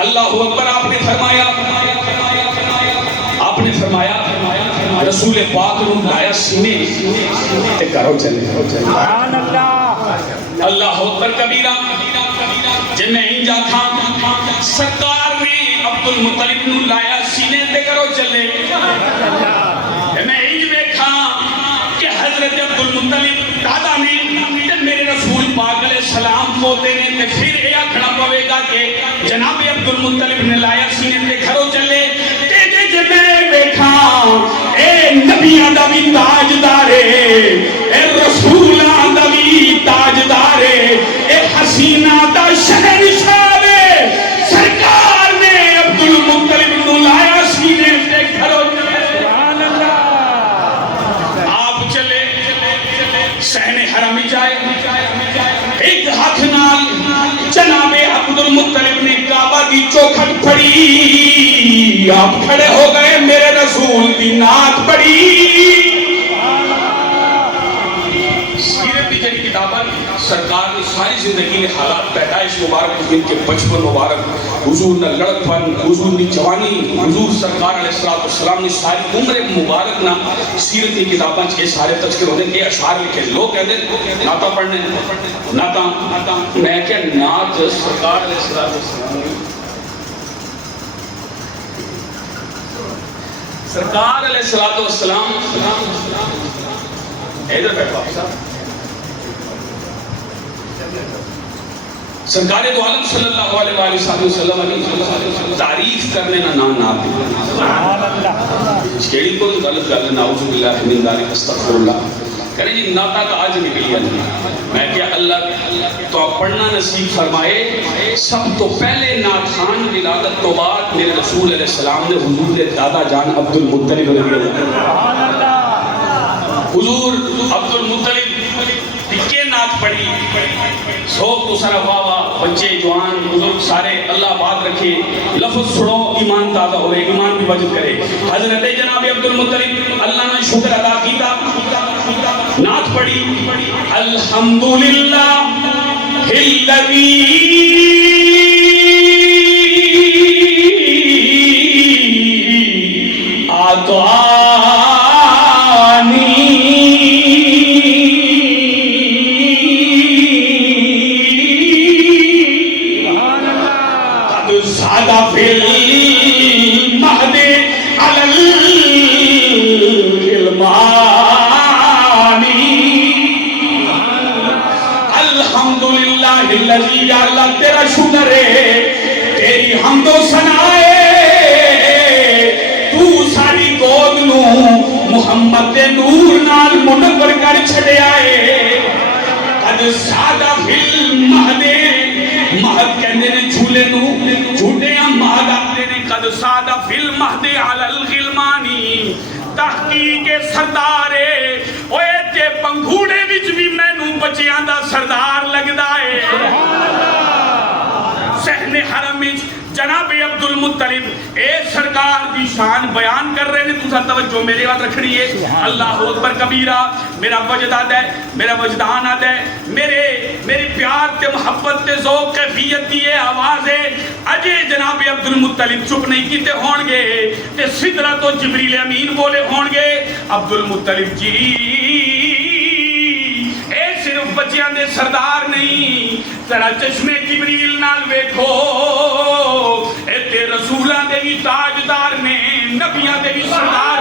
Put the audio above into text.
اللہ اکبر. آپ نے فرمایا رسول پاک نو لایا سینے تے کرو چلے. سبحان اللہ. اللہ اکبر کبیرہ. جن میں انجا تھا سرکار نے عبد المطلب نو لایا سینے تے کرو چلے. میں انج دیکھا کہ حضرت عبد المطلب دادا نے میرے رسول پاک علیہ السلام پوتے نے تے پھر یہ آکھنا پوے گا کہ جناب عبد المطلب نے لایا سینے تے گھروں چلے. تے جے میں دیکھا اے نبیاں دا بھی تاجدار اے رسولاں دا بھی تاجدار اے حسینہ دا شہنشاہ سرکار نے عبد المطلب نو لایا سینے تے گھروں چلے. سبحان اللہ. آپ چلے صحن حرم جائے. ایک ہاتھ نال جناب عبد المطلب نے کعبہ کی چوکھٹ پڑی. آپ کھڑے ہو گئے میرے رسول کی نعت پڑی. سیرت کی جن کتاباں سرکار نے ساری زندگی نے حالات پیدائش مبارک ان کے بچپن مبارک حضور نے لڑکپن حضور کی جوانی حضور سرکار علیہ السلام نے ساری عمر مبارک نہ سیرت کی کتاباں یہ سارے تذکر ہونے کے اشعار لکھے. لوگ کہتے ہیں نعتاں پڑھنے نعتاں میں کہ نعت سرکار علیہ السلام سرکار علیہ السلام ادھر بیٹھو آپ صاحب. سرکار دو عالم صلی اللہ علیہ وآلہ وسلم تعریف کرنے نہ نام نام سبحان اللہ. شیڑی کو غلط کر لینا اعوذ باللہ من ذالک استغفر اللہ کہنے جی ناتا کا آج نکلیا نہیں. میں کیا اللہ تو پڑھنا نصیب فرمائے. سب تو پہلے ناتھان ولادت تو بعد میرے رسول علیہ السلام نے حضور کے دادا جان عبد المطلب رضی اللہ حضور عبد المطلب ٹکے نعت پڑھی. سوک تو سارا واوا بچے جوان بزرگ سارے اللہ بات رکھے. لفظ سنو ایمان تازہ ہوئے ایمان بھی وجد کرے. حضرت جناب عبد المطلب اللہ نے شکر ادا کیتا نعت پڑھی. الحمدللہ الذی یا اللہ تیرا شکر ہے تیری حمد و ثنا ہے. تو ساری گود نو محمد دے نور نال منور کر چھڑیا ہے. قد سادہ فی المہد مہد کہندے نے جھولے نو جھوٹے ہم مہد آتے نے. قد سادہ فی المہد علی الغلمانی تحقیق سردارے. اوے تے پنگھوڑے وچ بھی مینوں بچیاں دا سردار لگدا ہے. صحن حرم وچ جناب عبد المطلب اے سرکار دی شان بیان کر رہے ہیں. تساں توجہ میرے وال رکھنی ہے. اللہ اکبر کبیرہ. میرا وجدان ہے میرا وجدان ہے میری پیار تے محبت تے ذوق کیفیت دی آواز ہے. اجے جناب عبد المطلب چپ نہیں کیتے ہون گے تے سدرۃ و جبریل امین بولے ہون گے عبد المطلب جی اے صرف بچیاں دے سردار نہیں ذرا چشمے جبریل نال ویکھو اے تے رسولاں دے بھی تاجدار نے نبیاں دے بھی سردار